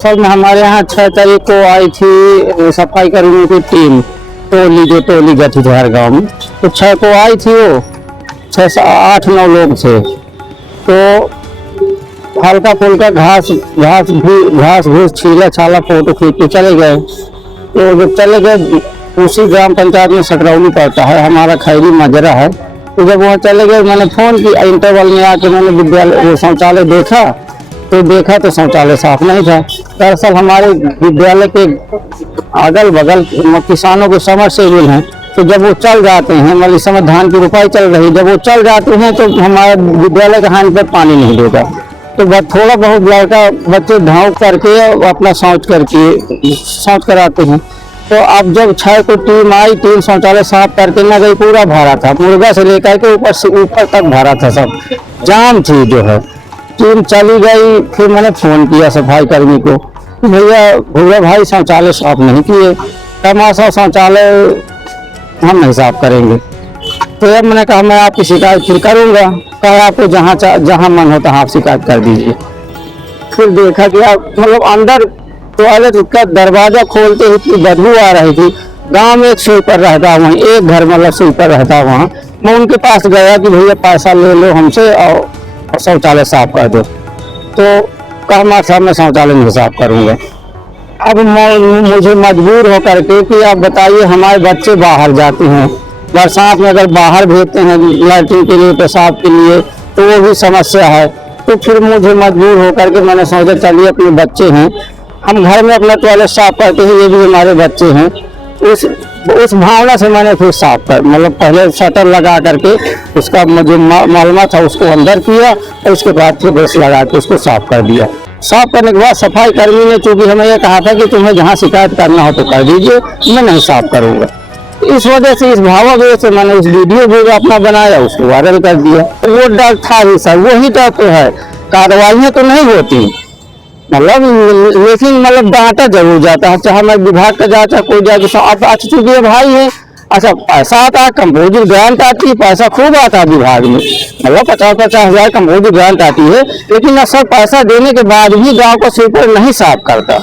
असल में हमारे यहाँ 6 तारीख को आई थी सफाई कर्मियों की टीम, टोली गठित है हर गांव में। तो 6 को आई थी, वो 6-8-9 लोग थे। तो हल्का फुल्का घास घूस छीला छाला फोटो खींच के चले गए। तो जब चले गए, उसी ग्राम पंचायत में सकरौली पड़ता है, हमारा खैरी मजरा है। तो जब वहाँ चले गए, मैंने फोन किया, इंटरवल में आके मैंने विद्यालय शौचालय देखा तो शौचालय साफ नहीं था। दरअसल हमारे विद्यालय के अगल बगल किसानों के समरसेबुल हैं। तो जब वो चल जाते हैं, मतलब इस समय धान की रुपाई चल रही, जब वो चल जाते हैं तो हमारे विद्यालय का हानि पर पानी नहीं देगा। तो थोड़ा बहुत लड़का बच्चे धाव करके अपना शौच कराते हैं। तो अब जब 6 को टीम आई, टीम शौचालय साफ करके न गई, पूरा भरा था, मुर्गा से लेकर के ऊपर तक भरा था, सब जाम थी जो है। टीम चली गई, फिर मैंने फोन किया सफाई कर्मी को, भैया भाई शौचालय साफ नहीं किए, तमाशा शौचालय हम नहीं साफ करेंगे। तो अब मैंने कहा मैं आपकी शिकायत फिर करूँगा। कहा आपको जहाँ मन होता आप शिकायत कर दीजिए। फिर देखा कि मतलब अंदर टॉयलेट का दरवाजा खोलते ही इतनी बदबू आ रही थी। गांव में एक स्वीपर रहता, वहीं एक घर मतलब स्वीपर रहता वहाँ। मैं उनके पास गया कि भैया पैसा ले लो हमसे और शौचालय साफ कर दो। तो कहा मैं साहब मैं शौचालय नहीं साफ करूँगा। अब मुझे मजबूर होकर के कि आप बताइए, हमारे बच्चे बाहर जाते हैं, बरसात में अगर बाहर भेजते हैं लैट्रिन के लिए, पेशाब के लिए, तो वो भी समस्या है। तो फिर मुझे मजबूर होकर के मैंने सोचा चलिए अपने बच्चे हैं, हम घर में अपना टॉयलेट साफ करते हैं, ये भी हमारे बच्चे हैं। उस भावना से मैंने फिर साफ कर मतलब पहले शटर लगा करके उसका जो मलमा था उसको अंदर किया और उसके बाद फिर ब्रश लगा के उसको साफ कर दिया। साफ करने के बाद सफाई कर्मी ने चूंकि हमें यह कहा था कि तुम्हें जहाँ शिकायत करना हो तो कर दीजिए, मैं नहीं साफ करूँगा। इस वजह से, इस भावावेश से मैंने इस वीडियो भी अपना बनाया, उसको वायरल कर दिया। वो डर था ही सर, वही डर तो है, कार्रवाइयाँ तो नहीं होती मतलब, लेकिन मतलब डांटा जरूर जाता है, चाहे मैं विभाग का जाता कोई जाके। अच्छा चूंकि ये भाई है, अच्छा पैसा आता है, कंपोजिट ग्रांट आती है, पैसा खूब आता है विभाग में, मतलब 50-50 हज़ार कंपोजिट ग्रांट आती है। लेकिन सब पैसा देने के बाद भी गांव को स्वीपर नहीं साफ करता।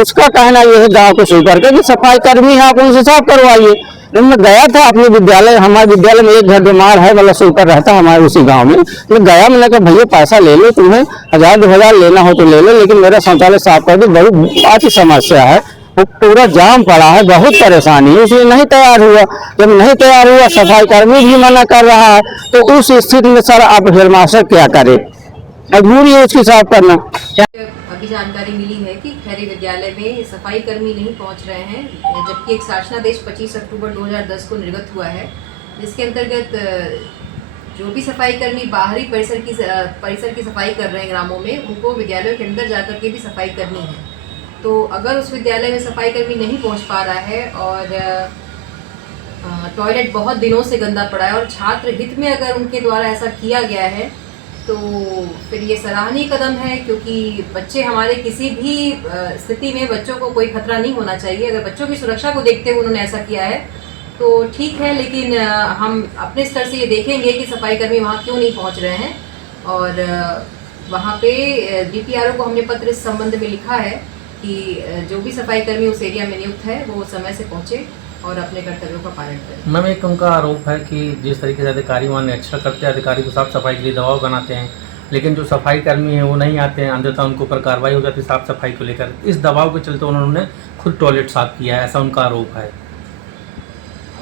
उसका कहना यह है गांव को स्वीपर कर कि सफाई कर्मी है, आप उनसे साफ करवाइए। मैं गया था अपने विद्यालय, हमारे विद्यालय में एक घर बीमार है, मतलब स्वीपर रहता है हमारे उसी गांव में। मैं गया, मैंने कहा भैया पैसा ले लो, तुम्हें 1000-2000 लेना हो तो ले लो, लेकिन मेरा शौचालय साफ कर दो, बड़ी बात की समस्या है, वो पूरा जाम पड़ा है, बहुत परेशानी है, इसलिए नहीं तैयार हुआ। जब नहीं तैयार हुआ, सफाई कर्मी भी मना कर रहा है, तो उस स्थिति में सर अब हेडमास्टर क्या करे, मजबूरी है उसकी साफ करना। अभी जानकारी मिली है कि खैरी विद्यालय में सफाई कर्मी नहीं पहुंच रहे हैं, जबकि एक शासनादेश 25 अक्टूबर 2010 को निर्गत हुआ है, जिसके अंतर्गत जो भी सफाई कर्मी बाहरी परिसर की सफाई कर रहे हैं ग्रामों में, उनको विद्यालयों के अंदर जाकर के भी सफाई करनी है। तो अगर उस विद्यालय में सफाई कर्मी नहीं पहुंच पा रहा है और टॉयलेट बहुत दिनों से गंदा पड़ा है और छात्र हित में अगर उनके द्वारा ऐसा किया गया है, तो फिर ये सराहनीय कदम है, क्योंकि बच्चे हमारे किसी भी स्थिति में बच्चों को कोई खतरा नहीं होना चाहिए। अगर बच्चों की सुरक्षा को देखते हुए उन्होंने ऐसा किया है तो ठीक है, लेकिन हम अपने स्तर से ये देखेंगे कि सफाई कर्मी वहाँ क्यों नहीं पहुँच रहे हैं। और वहाँ पे DPRO को हमने पत्र इस संबंध में लिखा है कि जो भी सफाई कर्मी उस एरिया में नियुक्त है वो समय से पहुँचे और अपने कर्तव्यों का पालन करें। मैम, एक उनका आरोप है कि जिस तरीके से अधिकारी वहाँ निरीक्षण करते हैं, अधिकारी को साफ सफाई के लिए दबाव बनाते हैं, लेकिन जो सफाई कर्मी हैं वो नहीं आते हैं, अन्यथा उनके ऊपर कार्रवाई हो जाती है साफ सफाई को लेकर। इस दबाव के चलते उन्होंने खुद टॉयलेट साफ किया है, ऐसा उनका आरोप है।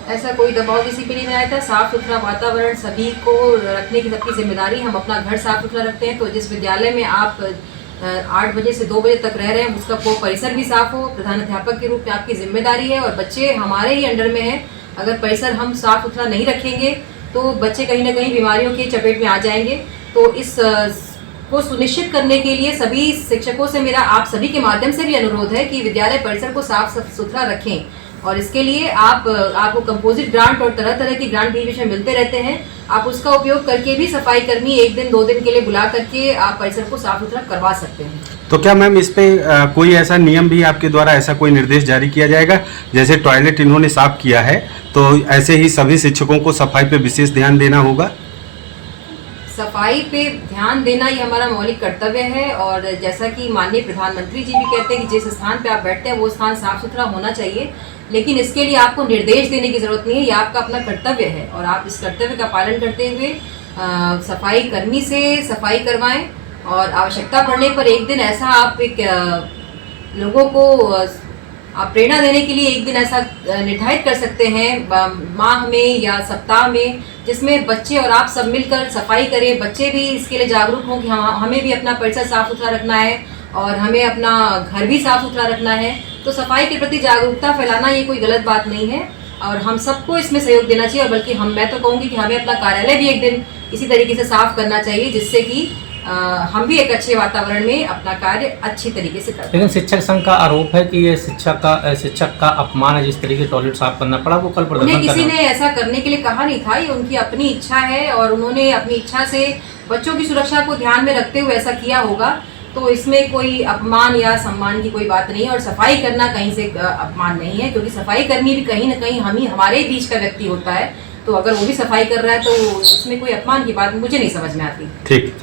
ऐसा कोई दबाव किसी पे नहीं आया था। साफ सुथरा वातावरण सभी को रखने की सबकी जिम्मेदारी, हम अपना घर साफ सुथरा रखते हैं। तो जिस विद्यालय में आप 8 बजे से 2 बजे तक रह रहे हैं, उसका वो परिसर भी साफ हो, प्रधान अध्यापक के रूप में आपकी जिम्मेदारी है। और बच्चे हमारे ही अंडर में हैं, अगर परिसर हम साफ सुथरा नहीं रखेंगे तो बच्चे कहीं ना कहीं बीमारियों की चपेट में आ जाएंगे। तो इस को सुनिश्चित करने के लिए सभी शिक्षकों से मेरा आप सभी के माध्यम से भी अनुरोध है कि विद्यालय परिसर को साफ सुथरा रखें। और इसके लिए आपको कंपोजिट ग्रांट और तरह तरह की ग्रांट बीच में मिलते रहते हैं, आप उसका उपयोग करके भी सफाई कर्मी 1 दिन 2 दिन के लिए बुला करके आप परिसर को साफ सुथरा करवा सकते हैं। तो क्या मैम इस पे कोई ऐसा नियम भी आपके द्वारा ऐसा कोई निर्देश जारी किया जाएगा, जैसे टॉयलेट इन्होंने साफ किया है तो ऐसे ही सभी शिक्षकों को सफाई पे विशेष ध्यान देना होगा? सफाई पे ध्यान देना ये हमारा मौलिक कर्तव्य है। और जैसा कि माननीय प्रधानमंत्री जी भी कहते हैं कि जिस स्थान पे आप बैठते हैं वो स्थान साफ सुथरा होना चाहिए, लेकिन इसके लिए आपको निर्देश देने की ज़रूरत नहीं है, ये आपका अपना कर्तव्य है और आप इस कर्तव्य का पालन करते हुए सफाई कर्मी से सफाई करवाएं। और आवश्यकता पड़ने पर एक दिन ऐसा आप लोगों को आप प्रेरणा देने के लिए एक दिन ऐसा निर्धारित कर सकते हैं माह में या सप्ताह में, जिसमें बच्चे और आप सब मिलकर सफाई करें। बच्चे भी इसके लिए जागरूक हों कि हमें भी अपना परिसर साफ सुथरा रखना है और हमें अपना घर भी साफ सुथरा रखना है। तो सफाई के प्रति जागरूकता फैलाना ये कोई गलत बात नहीं है और हम सबको इसमें सहयोग देना चाहिए। और बल्कि मैं तो कहूँगी कि हमें अपना कार्यालय भी एक दिन इसी तरीके से साफ करना चाहिए, जिससे कि हम भी एक अच्छे वातावरण में अपना कार्य अच्छी तरीके से कर। लेकिन शिक्षक संघ का आरोप है कि ये शिक्षक का अपमान है, जिस तरीके से टॉयलेट साफ करना पड़ा, वो कल प्रदर्शन उन्हें किसी ने ऐसा करने के लिए कहा नहीं था, ये उनकी अपनी इच्छा है और उन्होंने अपनी इच्छा से बच्चों की सुरक्षा को ध्यान में रखते हुए ऐसा किया होगा। तो इसमें कोई अपमान या सम्मान की कोई बात नहीं है और सफाई करना कहीं से अपमान नहीं है, क्योंकि सफाई कर्मी भी कहीं ना कहीं हमारे बीच का व्यक्ति होता है। तो अगर वो भी सफाई कर रहा है तो इसमें कोई अपमान की बात मुझे नहीं समझ में आती। ठीक।